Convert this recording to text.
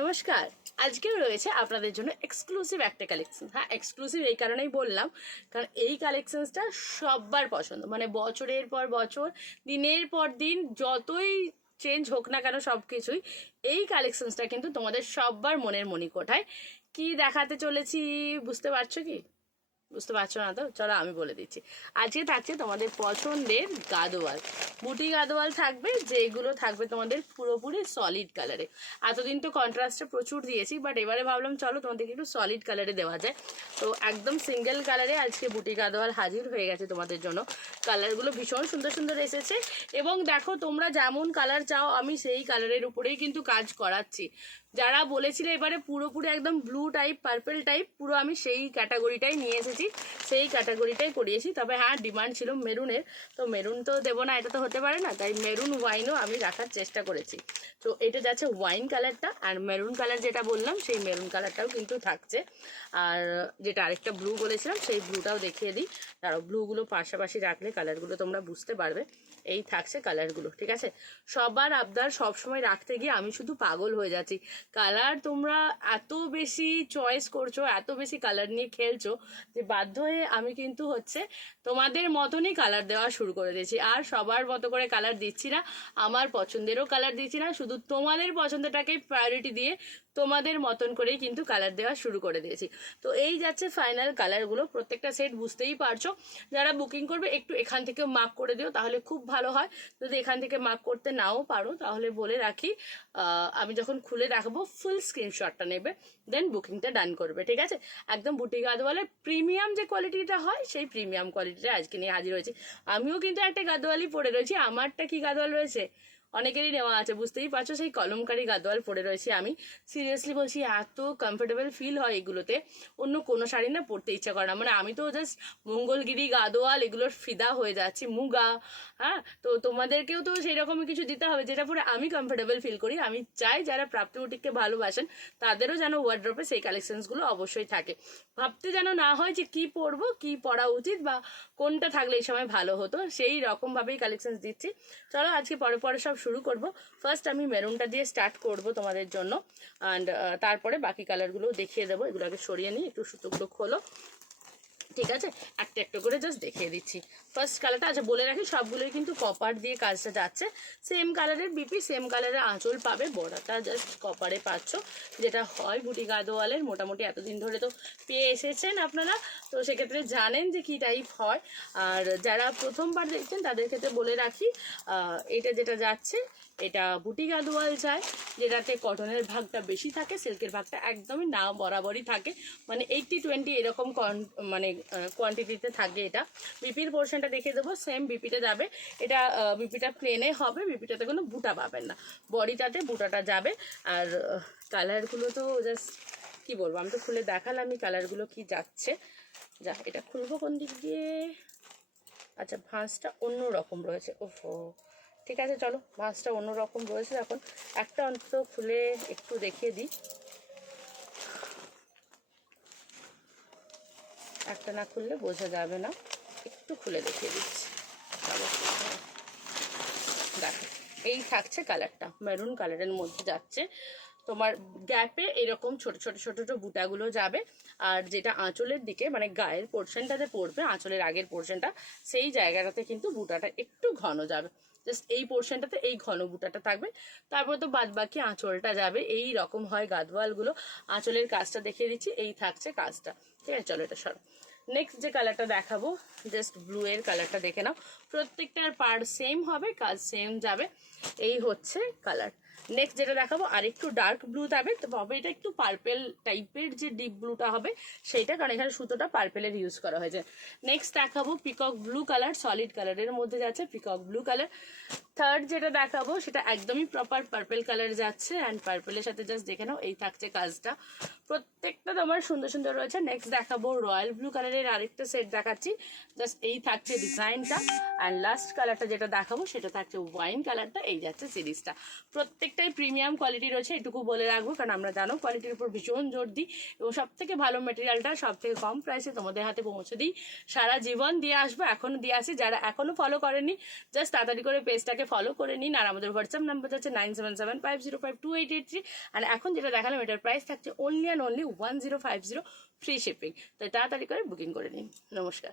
নমস্কার। আজকেও রয়েছে আপনাদের জন্য এক্সক্লুসিভ একটা কালেকশন। হ্যাঁ, এক্সক্লুসিভ এই কারণেই বললাম, কারণ এই কালেকশনসটা সবার পছন্দ। মানে বছরের পর বছর, দিনের পর দিন, যতই চেঞ্জ হোক না কেন সব কিছুই, এই কালেকশনসটা কিন্তু তোমাদের সবার মনের মণিকোঠায়। কি দেখাতে চলেছি বুঝতে পারছো কি? বুঝতে পারছো না তো? চলো আমি বলে দিচ্ছি। আজকে থাকছে তোমাদের পছন্দের গাদোয়াল, বুটি গাদোয়াল থাকবে, যেগুলো থাকবে তোমাদের পুরোপুরি সলিড কালারে। এতদিন তো কন্ট্রাস্টে প্রচুর দিয়েছি, বাট এবারে ভাবলাম চলো তোমাদেরকে একটু সলিড কালারে দেওয়া যায়। তো একদম সিঙ্গেল কালারে আজকে বুটি গাদোয়াল হাজির হয়ে গেছে তোমাদের জন্য। কালারগুলো ভীষণ সুন্দর সুন্দর এসেছে, এবং দেখো তোমরা যেমন কালার চাও আমি সেই কালারের উপরেই কিন্তু কাজ করাচ্ছি। যারা বলেছিলে এবারে পুরোপুরি একদম ব্লু টাইপ, পার্পেল টাইপ, পুরো আমি সেই ক্যাটাগরিটাই নিয়ে এসেছি, সেই ক্যাটাগরিটাই করিয়েছি। তবে হ্যাঁ, ডিমান্ড ছিল মেরুনের, তো মেরুন তো দেবো না, এটা তো হতে পারে না, তাই মেরুন ওয়াইনও আমি রাখার চেষ্টা করেছি। তো এটা যাচ্ছে ওয়াইন কালারটা, আর মেরুন কালার যেটা বললাম সেই মেরুন কালারটাও কিন্তু থাকছে। আর যেটা আরেকটা ব্লু বলেছিলাম সেই ব্লুটাও দেখিয়ে দিই। তারও ব্লুগুলো পাশাপাশি রাখলে কালারগুলো তোমরা বুঝতে পারবে। এই থাকছে কালারগুলো, ঠিক আছে। সবার আবদার সবসময় রাখতে গিয়ে আমি শুধু পাগল হয়ে যাচ্ছি। কালার তোমরা এত বেশি চয়েস করছো, এত বেশি কালার নিয়ে খেলছো, যে বাধ্য হয়ে আমি কিন্তু হচ্ছে তোমাদের মতনই কালার দেওয়া শুরু করে দিয়েছি। আর সবার মতো করে কালার দিচ্ছি না, আমার পছন্দেরও কালার দিচ্ছি না, শুধু তোমাদের পছন্দটাকেই প্রায়োরিটি দিয়ে তোমাদের মতন করেই কিন্তু কালার দেওয়া শুরু করে দিয়েছি। তো এই যাচ্ছে ফাইনাল কালারগুলো, প্রত্যেকটা সেট বুঝতেই পারছো। যারা বুকিং করবে একটু এখান থেকে মার্ক করে দিও, তাহলে খুব ভালো হয়। যদি এখান থেকে মার্ক করতে নাও পারো তাহলে বলে রাখি, আমি যখন খুলে রাখবো ফুল স্ক্রিনশটটা নেবে, দেন বুকিংটা ডান করবে, ঠিক আছে। একদম বুটি গাদোয়ালের প্রিমিয়াম যে কোয়ালিটিটা হয় সেই প্রিমিয়াম কোয়ালিটিটা আজকে নিয়ে হাজির হয়েছে। আমিও কিন্তু একটা গাদোয়ালই পরে রয়েছি। আমারটা কি গাদোয়াল রয়েছে, অনেকেরই নেওয়া আছে, বুঝতেই পারছো, সেই কলমকারি গাদোয়াল পরে রয়েছি আমি। সিরিয়াসলি বলছি, এত কমফোর্টেবল ফিল হয় এগুলোতে, অন্য কোনো শাড়ি না পরতে ইচ্ছা করে না। মানে আমি তো জাস্ট মঙ্গলগিরি গাদোয়াল এগুলোর ফিদা হয়ে যাচ্ছি, মুগা। হ্যাঁ, তো তোমাদেরকেও তো সেই রকমই কিছু দিতে হবে যেটা পরে আমি কমফোর্টেবল ফিল করি। আমি চাই যারা প্রাপ্তি বুটিককে ভালোবাসেন তাদেরও যেন ওয়ার্ড্রপে সেই কালেকশনসগুলো অবশ্যই থাকে। ভাবতে যেন না হয় যে কি পরবো, কি পরা উচিত, বা কোনটা থাকলে এই সময় ভালো হতো, সেই রকমভাবেই কালেকশনস দিচ্ছি। চলো আজকে পরে পরে সব শুরু করব। ফার্স্ট আমি মেরুনটা দিয়ে স্টার্ট করব তোমাদের জন্য, অ্যান্ড তারপরে বাকি কালারগুলো দেখিয়ে দেবো। এগুলোকে সরিয়ে নিই, একটু সুতোগুলো খোলো, ঠিক আছে। একটা একটা করে জাস্ট দেখিয়ে দিচ্ছি। ফার্স্ট কালারটা, আচ্ছা বলে রাখি, সবগুলোই কিন্তু কপার দিয়ে কাজটা যাচ্ছে। সেম কালারের বিপি, সেম কালারের আঁচল পাবে, বর্ডারটা জাস্ট কপারে পাচ্ছ, যেটা হয় বুটি গাদোয়ালের। মোটামুটি এতদিন ধরে তো পেয়ে এসেছেন আপনারা, তো সেক্ষেত্রে জানেন যে কী টাইপ হয়। আর যারা প্রথমবার দেখছেন তাদের ক্ষেত্রে বলে রাখি, এটা যেটা যাচ্ছে এটা বুটি গাদোয়াল যায়, যেটাতে কটনের ভাগটা বেশি থাকে, সিল্কের ভাগটা একদমই না বরাবরই থাকে, মানে 80-20 এরকম মানে কোয়ান্টিটিতে থাকে। এটা বিপির পোর্শনটা দেখিয়ে দেবো, সেম বিপিতে যাবে। এটা বিপিটা প্লেনে হবে, বিপিটাতে কোনো বুটা পাবেন না, বডিটাতে বুটাটা যাবে। আর কালারগুলো তো জাস্ট কি বলবো, আমি তো খুলে দেখালামই কালারগুলো কি যাচ্ছে। যা, এটা খুলবো কোন দিক দিয়ে? আচ্ছা, ভাঁজটা অন্য রকম রয়েছে, ওফো, ঠিক আছে চলো, ভাঁজটা অন্য রকম রয়েছে। এখন একটা অন্তত খুলে একটু দেখিয়ে দিই, একটা না খুললে বোঝা যাবে না, একটু খুলে দেখিয়ে দিচ্ছি। দেখো, এই থাকছে কালারটা, মেরুন কালারের মধ্যে যাচ্ছে। তোমার গ্যাপে এরকম ছোট ছোট ছোট ছোট বুটাগুলো যাবে। আর যেটা আঁচলের দিকে, মানে গায়ের পোর্শনটাতে পড়বে, আঁচলের আগের পোর্শনটা, সেই জায়গাটাতে কিন্তু বুটাটা একটু ঘন যাবে। জাস্ট এই পোর্শনটাতে এই ঘন বুটাটা থাকবে, তারপর তো বাদ বাকি আঁচলটা যাবে। এই রকম হয় গাদোয়ালগুলো। আঁচলের কাজটা দেখিয়ে দিচ্ছি, এই থাকছে কাজটা, ঠিক আছে। চলো এটা সরো। নেক্সট যে কালারটা দেখাবো, জাস্ট ব্লু এর কালারটা দেখে নাও। প্রত্যেকটার পার্ট সেম হবে, কাজ সেম যাবে। এই হচ্ছে কালার। নেক্সট যেটা দেখাবো আর একটু ডার্ক ব্লু যাবে, তবে এটা একটু পার্পেল টাইপের যে ডিপ ব্লুটা হবে সেইটা, কারণ এখানে সুতোটা পার্পেলের ইউজ করা হয়েছে। নেক্সট দেখাবো পিকক ব্লু কালার, সলিড কালারের মধ্যে যাচ্ছে পিকক ব্লু কালার। থার্ড যেটা দেখাবো সেটা একদমই প্রপার পার্পেল কালার যাচ্ছে, অ্যান্ড পার্পেলের সাথে জাস্ট দেখে নাও এই থাকছে কাজটা। প্রত্যেকটা তোমার সুন্দর সুন্দর রয়েছে। নেক্সট দেখাবো রয়্যাল ব্লু কালারের আরেকটা সেট দেখাচ্ছি, জাস্ট এই থাকছে ডিজাইনটা। অ্যান্ড লাস্ট কালারটা যেটা দেখাবো সেটা থাকছে ওয়াইন কালারটা। এই যাচ্ছে সিরিজটা, প্রত্যেকটাই প্রিমিয়াম কোয়ালিটি রয়েছে, এটুকু বলে রাখবো, কারণ আমরা জানো কোয়ালিটির উপর ভীষণ জোর দিই, এবং সব থেকে ভালো মেটেরিয়ালটা সব থেকে কম প্রাইসে তোমাদের হাতে পৌঁছে দিই। সারা জীবন দিয়ে আসবো, এখনও দিয়ে আসি। যারা এখনও ফলো করেনি জাস্ট তাড়াতাড়ি করে পেজটাকে ফলো করে নিন। আর আমাদের হোয়াটসঅ্যাপ নাম্বার আছে 9775052883। আর এখন যেটা দেখালাম এটার প্রাইস থাকছে only and only 1050 free shipping. তো তাড়াতাড়ি করে বুকিং করে নিন। নমস্কার।